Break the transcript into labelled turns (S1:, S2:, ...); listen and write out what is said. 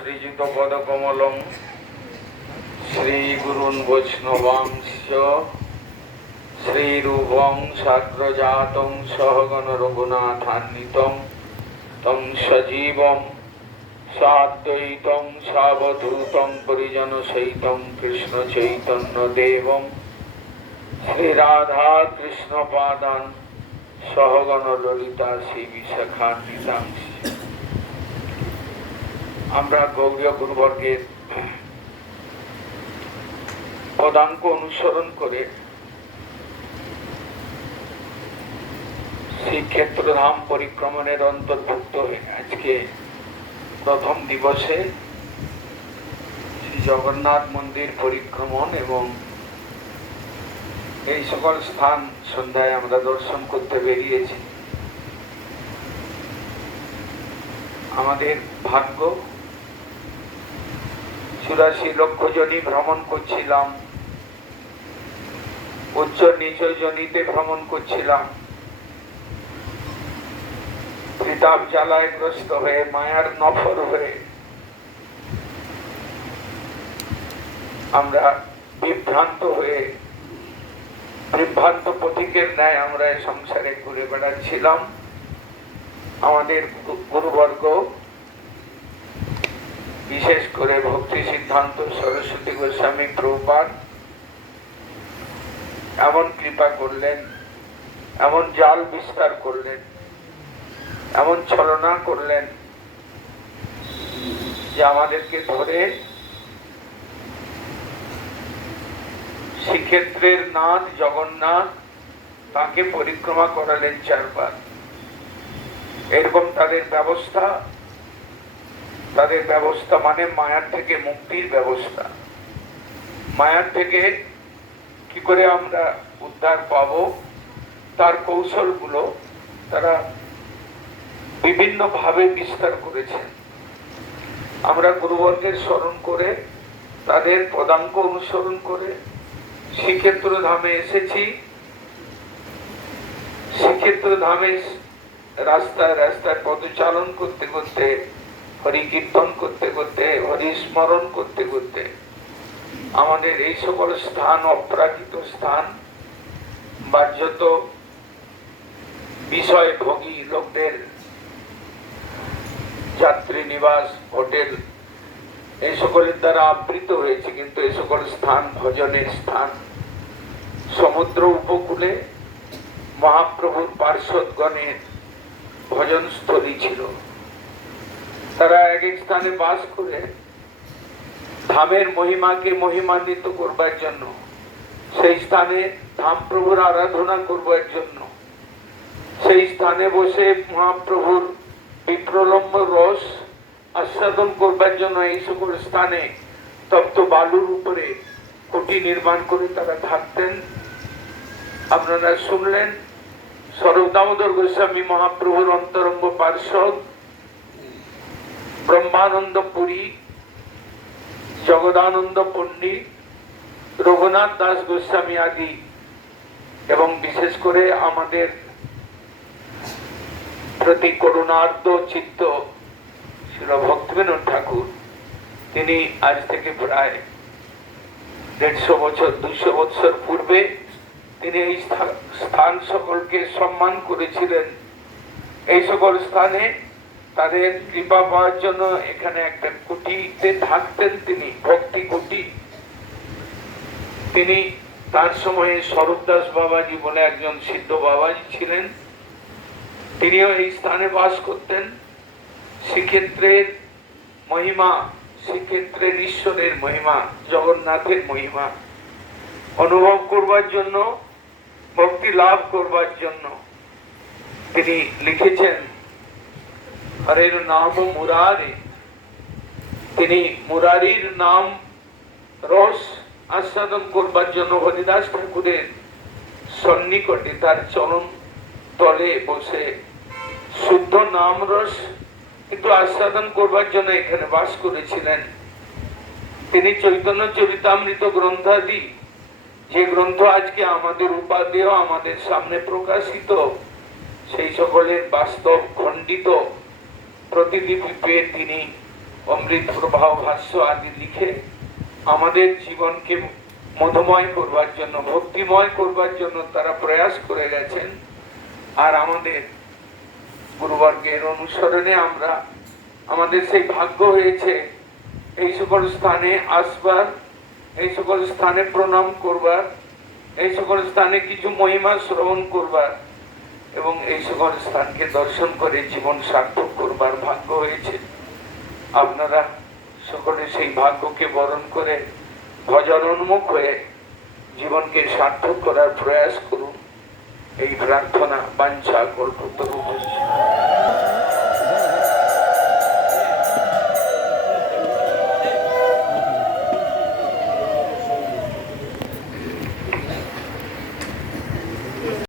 S1: সৃজিত পদকমলম শ্রীগুরুন বৈষ্ণবাংশ শ্রীরূপং সাগ্রজাতং সহগণ রঘুনাথান্বিতং তং সজীবং সাদ্বৈতং সাবধূতং পরিজন সহিতং কৃষ্ণ চৈতন্য দেবং শ্রীরাধা কৃষ্ণ পাদান সহগণ ললিতা শ্রী বিশাখান্বিতাংশ। আমরা গৌরীয় গুরুবর্গের পদাঙ্ক অনুসরণ করে শ্রীক্ষেত্রধাম পরিক্রমণের অন্তর্ভুক্ত হয়ে আজকে প্রথম দিবসে শ্রী জগন্নাথ মন্দির পরিক্রমণ এবং এই সকল স্থান সন্ধ্যায় আমরা দর্শন করতে বেরিয়েছি। আমাদের ভাগ্য চুরাশি লক্ষ জনই ভ্রমণ করছিলাম। উচ্চ নিচ জনিতে ভ্রমণ করছিলাম। ত্রিতাপ জ্বালায় গ্রস্ত হয়ে, মায়ার নফর হয়ে আমরা বিভ্রান্ত হয়ে, বিভ্রান্ত পথিকের ন্যায় আমরা সংসারে ঘুরে বেড়াচ্ছিলাম। আমাদের গুরুবর্গ বিশেষ করে ভক্তি সিদ্ধান্ত সরস্বতী গোস্বামী প্রভুপাদ। এমন কৃপা করলেন, এমন জাল বিস্তার করলেন, এমন ছলনা করলেন যে আমাদেরকে ধরে শ্রীক্ষেত্রের নাথ জগন্নাথ তাকে পরিক্রমা করালেন চারবার। এরকম তাদের ব্যবস্থা তাদের ব্যবস্থা মানে মায়ার থেকে মুক্তির ব্যবস্থা। মায়ার থেকে কি করে আমরা উদ্ধার পাব? তার কৌশলগুলো তারা বিভিন্ন ভাবে বিস্তার করেছেন আমরা গুরুবর্গের স্মরণ করে, তাদের পদাঙ্ক অনুসরণ করে শ্রীক্ষেত্র ধামে এসেছি। শ্রীক্ষেত্র ধামে রাস্তায় রাস্তায় পদচালন করতে করতে হরি কীর্তন করতে করতে হরি স্মরণ করতে করতে, আমাদের এই সকল স্থান, অপ্রাকৃত স্থান বা যত বিষয় ভোগী লোকদের, যাত্রী নিবাস, হোটেল, এই সকলের দ্বারা আবৃত হয়েছে, কিন্তু এই সকল স্থান ভজনের স্থান। সমুদ্র উপকূলে মহাপ্রভুর পার্শ্বদগণের ভজন স্থলী ছিল। তারা এক এক স্থানে বাস করে ধামের মহিমাকে মহিমান্বিত করবার জন্য, সেই স্থানে ধাম প্রভুর আরাধনা করবার জন্য, সেই স্থানে বসে মহাপ্রভুর বিপ্রলম্ব রস আস্বাদন করবার জন্য এই সকল স্থানে তপ্ত বালুর উপরে কুটি নির্মাণ করে তারা থাকতেন। আপনারা শুনলেন স্বরূপ দামোদর গোস্বামী মহাপ্রভুর অন্তরঙ্গ পার্শ্বদ ব্রহ্মানন্দ পুরী জগদানন্দ পণ্ডিত রঘুনাথ দাস গোস্বামী আদি। এবং বিশেষ করে আমাদের প্রতি করুণার্দ চিত্ত ছিল ভক্তিবিনোদ ঠাকুর, তিনি আজ থেকে প্রায় দেড়শো বছর দুশো বছর পূর্বে তিনি এই স্থা- স্থান সকলকে সম্মান করেছিলেন। এই সকল স্থানে তাদের কৃপা পাওয়ার জন্য এখানে একটা কুটিতে থাকতেন তিনি, ভক্তি কুটি। তিনি তার সময়ে স্বরূপ দাস বাবাজি বলে একজন সিদ্ধ বাবাজি ছিলেন। তিনিও এই স্থানে বাস করতেন। শ্রীক্ষেত্রের মহিমা শ্রীক্ষেত্রের ঈশ্বরের মহিমা, জগন্নাথের মহিমা। অনুভব করবার জন্য, ভক্তি লাভ করবার জন্য তিনি লিখেছেন হরের নাম মুরারি তিনি মুরারির নাম রস আস্বাদন করবার জন্য হরিদাস ঠাকুরের সন্নিকটে তার চরণ তলে বসে শুদ্ধ নাম রস কিন্তু আস্বাদন করবার জন্য এখানে বাস করেছিলেন তিনি চৈতন্য চরিতামৃত গ্রন্থাদি যে গ্রন্থ আজকে আমাদের উপাদেয় আমাদের সামনে প্রকাশিত সেই সকলের বাস্তব খণ্ডিত প্রতিলিপি পেয়ে তিনি অমৃত প্রবাহ ভাষ্য আদি লিখে আমাদের জীবনকে মধুময় করবার জন্য, ভক্তিময় করবার জন্য তারা প্রয়াস করে গেছেন। আর আমাদের গুরুবর্গের অনুসরণে আমরা আমাদের সেই ভাগ্য হয়েছে, এই সকল স্থানে আসবার, এই সকল স্থানে প্রণাম করবার, এই সকল স্থানে কিছু মহিমা শ্রবণ করবার। এবং এই সকল স্থানকে দর্শন করে জীবন সার্থক করবার ভাগ্য হয়েছে। আপনারা সকলে সেই ভাগ্যকে বরণ করে ভজন উন্মুখ হয়ে জীবনকে সার্থক করার প্রয়াস করুন। এই প্রার্থনা বাঞ্ছা